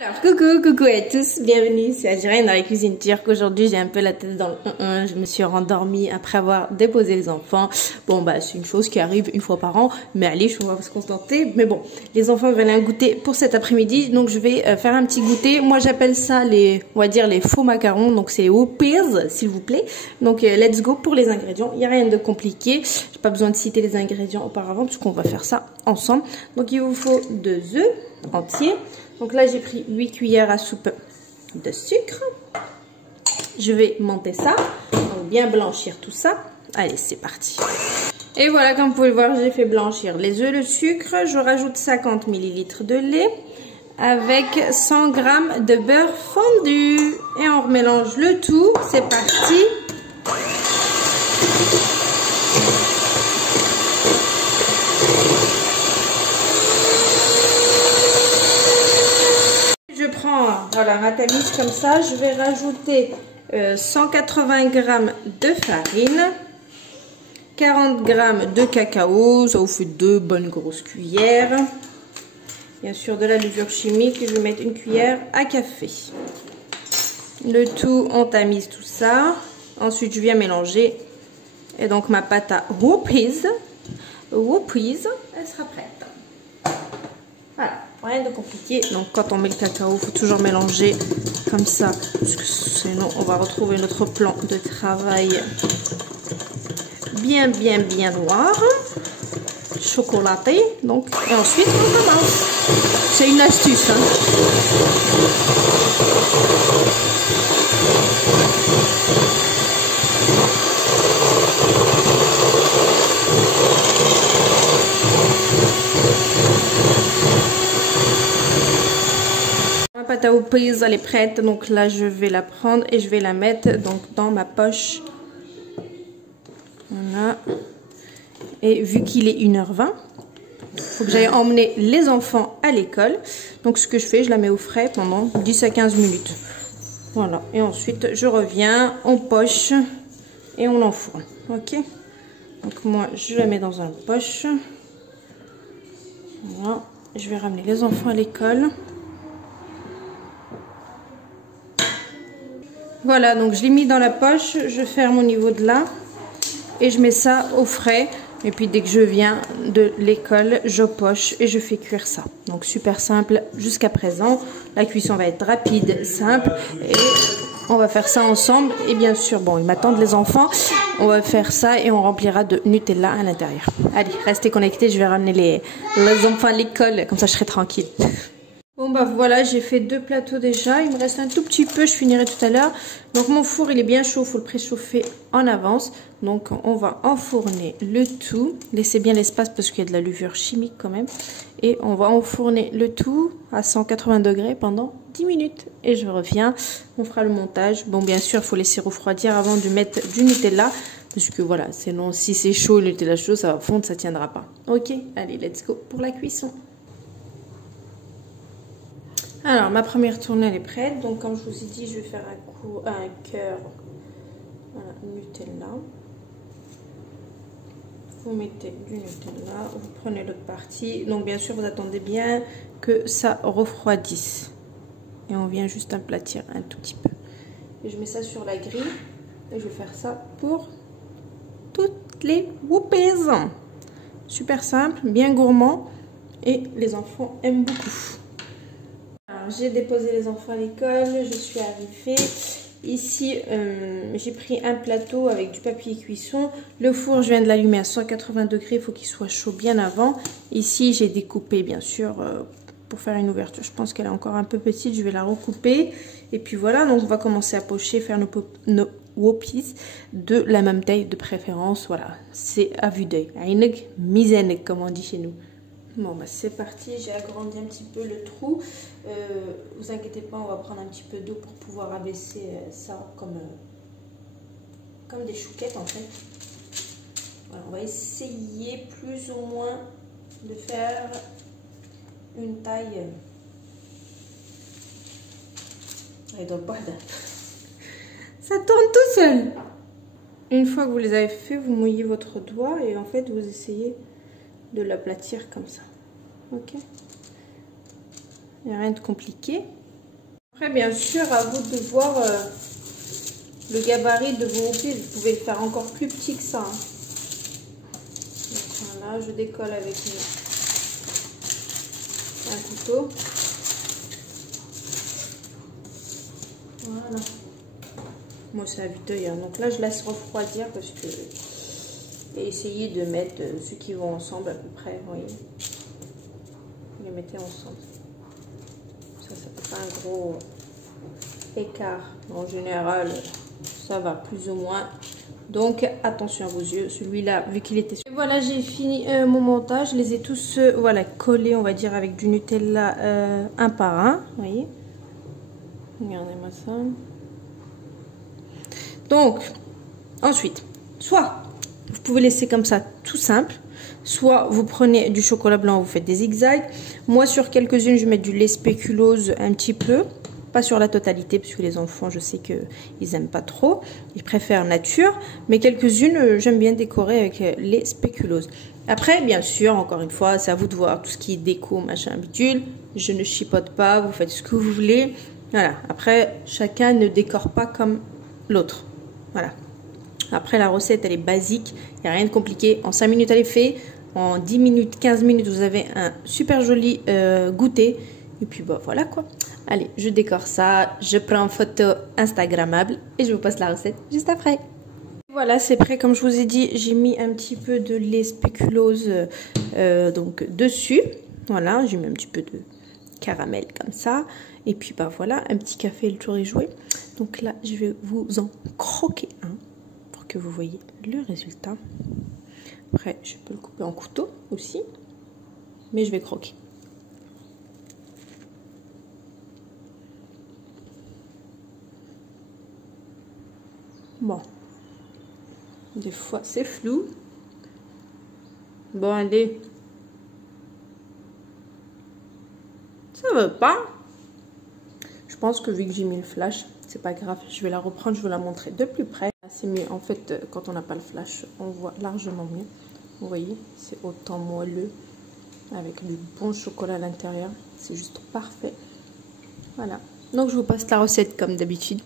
Alors coucou à tous, bienvenue, c'est Algérienne dans la cuisine turque. Aujourd'hui j'ai un peu la tête dans le 1-1, je me suis rendormie après avoir déposé les enfants. Bon bah c'est une chose qui arrive une fois par an, mais allez, on va se contenter. Mais bon, les enfants veulent un goûter pour cet après-midi, donc je vais faire un petit goûter. Moi j'appelle ça on va dire les faux macarons, donc c'est whoopers s'il vous plaît. Donc let's go pour les ingrédients, il n'y a rien de compliqué. J'ai pas besoin de citer les ingrédients auparavant puisqu'on va faire ça ensemble. Donc il vous faut 2 œufs entiers. Donc là, j'ai pris 8 cuillères à soupe de sucre. Je vais monter ça, donc bien blanchir tout ça. Allez, c'est parti. Et voilà, comme vous pouvez le voir, j'ai fait blanchir les œufs, le sucre. Je rajoute 50 ml de lait avec 100 g de beurre fondu. Et on remélange le tout. C'est parti. Voilà, ma tamise comme ça, je vais rajouter 180 g de farine, 40 g de cacao, ça vous fait 2 bonnes grosses cuillères. Bien sûr de la levure chimique, je vais mettre une cuillère à café. Le tout, on tamise tout ça. Ensuite, je viens mélanger. Et donc ma pâte à whoopers, elle sera prête. Voilà, rien de compliqué. Donc quand on met le cacao, il faut toujours mélanger comme ça, parce que sinon on va retrouver notre plan de travail bien noir, chocolaté. Donc, et ensuite on commence. C'est une astuce, hein. Ma pâte à whoopers, elle est prête, donc là je vais la prendre et je vais la mettre donc dans ma poche. Voilà. Et vu qu'il est 1h20, il faut que j'aille emmener les enfants à l'école. Donc ce que je fais, je la mets au frais pendant 10 à 15 minutes. Voilà. Et ensuite je reviens, on poche et on enfourne. Ok. Donc moi je la mets dans une poche. Voilà. Je vais ramener les enfants à l'école. Voilà, donc je l'ai mis dans la poche, je ferme au niveau de là et je mets ça au frais. Et puis dès que je viens de l'école, je poche et je fais cuire ça. Donc super simple jusqu'à présent. La cuisson va être rapide, simple et on va faire ça ensemble. Et bien sûr, bon, ils m'attendent les enfants. On va faire ça et on remplira de Nutella à l'intérieur. Allez, restez connectés, je vais ramener les enfants à l'école, comme ça je serai tranquille. Bon bah voilà, j'ai fait 2 plateaux déjà, il me reste un tout petit peu, je finirai tout à l'heure. Donc mon four il est bien chaud, il faut le préchauffer en avance. Donc on va enfourner le tout, laissez bien l'espace parce qu'il y a de la levure chimique quand même. Et on va enfourner le tout à 180 degrés pendant 10 minutes. Et je reviens, on fera le montage. Bon bien sûr il faut laisser refroidir avant de mettre du Nutella. Parce que voilà, sinon si c'est chaud, le Nutella chaud ça va fondre, ça tiendra pas. Ok, allez let's go pour la cuisson. Alors, ma première tournée, elle est prête. Donc, comme je vous ai dit, je vais faire un cœur voilà, Nutella. Vous mettez du Nutella, vous prenez l'autre partie. Donc, bien sûr, vous attendez bien que ça refroidisse. Et on vient juste aplatir un tout petit peu. Et je mets ça sur la grille. Et je vais faire ça pour toutes les whoopers. Super simple, bien gourmand. Et les enfants aiment beaucoup. J'ai déposé les enfants à l'école, je suis arrivée. Ici, j'ai pris un plateau avec du papier cuisson. Le four, je viens de l'allumer à 180 degrés, il faut qu'il soit chaud bien avant. Ici, j'ai découpé, bien sûr, pour faire une ouverture. Je pense qu'elle est encore un peu petite, je vais la recouper. Et puis voilà, donc on va commencer à pocher, faire nos whoopers de la même taille de préférence. Voilà, c'est à vue d'œil. Ainek, mizenek, comme on dit chez nous. Bon bah c'est parti, j'ai agrandi un petit peu le trou. Vous inquiétez pas, on va prendre un petit peu d'eau pour pouvoir abaisser ça comme des chouquettes en fait. Voilà, on va essayer plus ou moins de faire une taille. Ça tourne tout seul. Une fois que vous les avez fait, vous mouillez votre doigt et en fait vous essayez de l'aplatir comme ça. Ok, il n'y a rien de compliqué. Après, bien sûr, à vous de voir le gabarit de vos houppies. Vous pouvez le faire encore plus petit que ça. Hein. Donc, voilà, je décolle avec un couteau. Voilà. Moi, c'est à vue d'œil. Hein. Donc là, je laisse refroidir parce que... Et essayez de mettre ceux qui vont ensemble à peu près. Vous voyez. Vous les mettez ensemble. Ça fait pas un gros écart. En général, ça va plus ou moins. Donc, attention à vos yeux. Celui-là, vu qu'il était... Et voilà, j'ai fini mon montage. Je les ai tous voilà, collés, on va dire, avec du Nutella un par un. Vous voyez. Regardez-moi ça. Donc, ensuite, soit vous pouvez laisser comme ça, tout simple. Soit vous prenez du chocolat blanc, vous faites des zigzags. Moi, sur quelques-unes, je mets du lait spéculose un petit peu. Pas sur la totalité, parce que les enfants, je sais qu'ils n'aiment pas trop. Ils préfèrent nature. Mais quelques-unes, j'aime bien décorer avec les spéculoses. Après, bien sûr, encore une fois, c'est à vous de voir tout ce qui est déco, machin, bidule. Je ne chipote pas, vous faites ce que vous voulez. Voilà. Après, chacun ne décore pas comme l'autre. Voilà. Après, la recette, elle est basique. Il n'y a rien de compliqué. En 5 minutes, elle est faite. En 10 minutes, 15 minutes, vous avez un super joli goûter. Et puis, bah, voilà quoi. Allez, je décore ça. Je prends une photo Instagrammable. Et je vous passe la recette juste après. Voilà, c'est prêt. Comme je vous ai dit, j'ai mis un petit peu de lait spéculose donc dessus. Voilà, j'ai mis un petit peu de caramel comme ça. Et puis, bah voilà, un petit café, le tour est joué. Donc là, je vais vous en croquer un pour que vous voyez le résultat. Après, je peux le couper en couteau aussi, mais je vais croquer. Bon, des fois c'est flou. Bon, allez. Ça va pas. Je pense que vu que j'ai mis le flash, c'est pas grave. Je vais la reprendre, je vais la montrer de plus près. C'est mieux. En fait, quand on n'a pas le flash, on voit largement mieux. Vous voyez, c'est autant moelleux avec du bon chocolat à l'intérieur. C'est juste parfait. Voilà. Donc, je vous passe la recette comme d'habitude.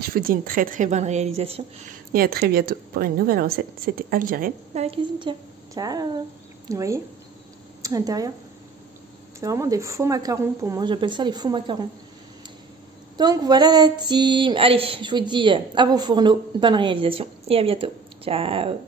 Je vous dis une très très bonne réalisation. Et à très bientôt pour une nouvelle recette. C'était Algérienne dans la cuisine. Ciao. Vous voyez, à l'intérieur, c'est vraiment des faux macarons pour moi. J'appelle ça les faux macarons. Donc voilà la team. Allez, je vous dis à vos fourneaux, bonne réalisation et à bientôt. Ciao.